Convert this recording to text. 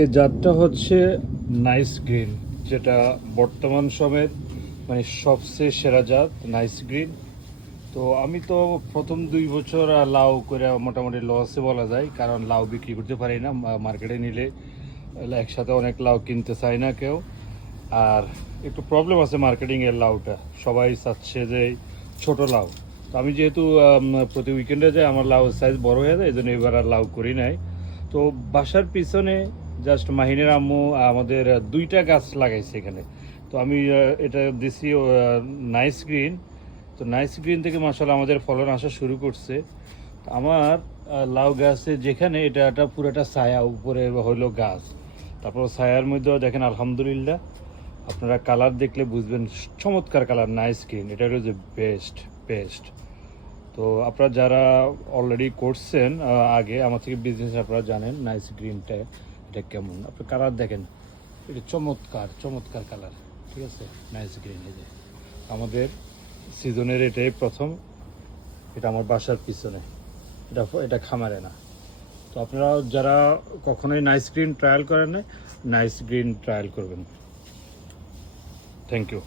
এই জাতটা হচ্ছে নাইস গ্রিন, যেটা বর্তমান সময়ের মানে সবচেয়ে সেরা জাত নাইস গ্রিন। তো আমি তো প্রথম 2 বছর লাউ করে মোটামুটি লসে বলা যায়, কারণ লাউ বিক্রি করতে পারি না। মার্কেটে নিলে একসাথে অনেক লাউ কিনতে চায় না কেউ। আর একটু প্রবলেম আছে মার্কেটিংয়ের লাউটা, সবাই চাচ্ছে যে ছোট লাউ। তো আমি যেহেতু প্রতি উইকেন্ডে যাই, আমার লাউ সাইজ বড় হয়ে যায়, এই জন্য এবার আর লাউ করি নাই। তো বাসার পিছনে জাস্ট মাহিনের আম্মু আমাদের 2টা গাছ লাগাইছে এখানে। তো আমি এটা দিছি নাইস গ্রিন। তো নাইস গ্রিন থেকে মাসাল্লাহ আমাদের ফলন আসা শুরু করছে। তো আমার লাউ গাছে যেখানে এটা পুরোটা ছায়া, উপরে হইলো গাছ, তারপর ছায়ার মধ্যেও দেখেন আলহামদুলিল্লাহ। আপনারা কালার দেখলে বুঝবেন, চমৎকার কালার, নাইস গ্রিন। এটা হলো যে বেস্ট বেস্ট। তো আপনারা যারা অলরেডি করছেন আগে আমার থেকে বিজনেস, আপনারা জানেন নাইস গ্রিনটা এটা কেমন। আপনি কালার দেখেন, এটা চমৎকার চমৎকার কালার। ঠিক আছে, নাইস গ্রিন। এই যে আমাদের সিজনের এটাই প্রথম। এটা আমার বাসার পিছনে, এটা খামারে না। তো আপনারা যারা কখনোই নাইস গ্রিন ট্রায়াল করেন না, নাইস গ্রিন ট্রায়াল করবেন। Thank you.